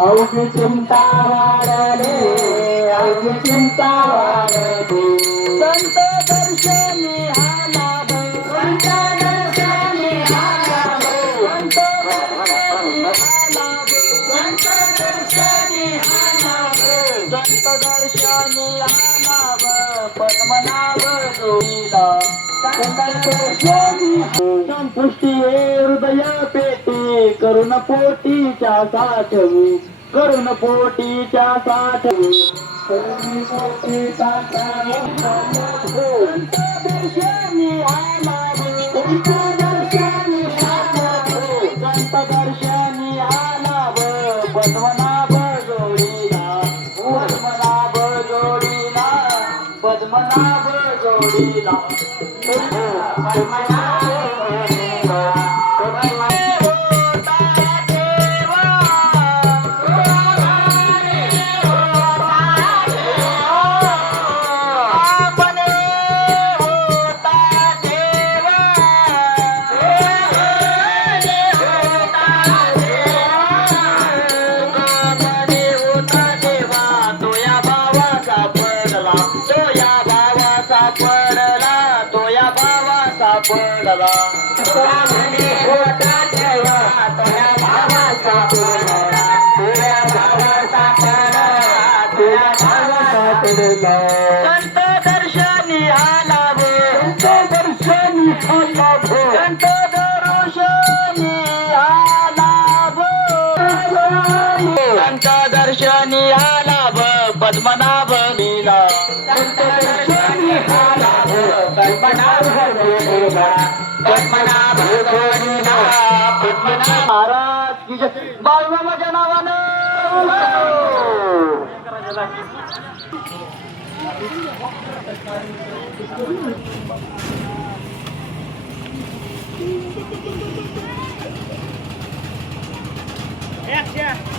अवघी चिंता वाढले, अवघी चिंता वाढले. संत दर्शनी हा लाभ, संत दर्शनी हा लाभ, संत दर्शनी हा लाभ, संत दर्शनी हा लाभ, संत दर्शनी हा लाभ, पद्मनाभ जोडीला. संपुष्टी हृदय पेटी, करुण पोटीच्या साठवी, करुण पोटीच्या साठवी, करुण पोटीच्या साठवी. संत दर्शनी आलाभ, संत दर्शनी आलाभ, संत दर्शनी आलाभ, पद्मनाभ जोडीला, पद्मनाभ जोडीला, पद्मनाभ जोडीला. पडला होता तेव्हा तुझ्या भावाचा पडला, तुझ्या भावाचा पडला, तुझ्या भावाचा पडला. संत दर्शनी हा लाभ, संत दर्शनी हा लाभ, संत दर्शनी हा लाभ, संत दर्शनी हा लाभ, पद्मनाभ लीला. संत दर्शनी हा लाभ, पद्मनाभ लीला, पद्मनाभ जोडीला, पद्मनाभ महाराज की जय. बाळूमामाच्या नावानं Action!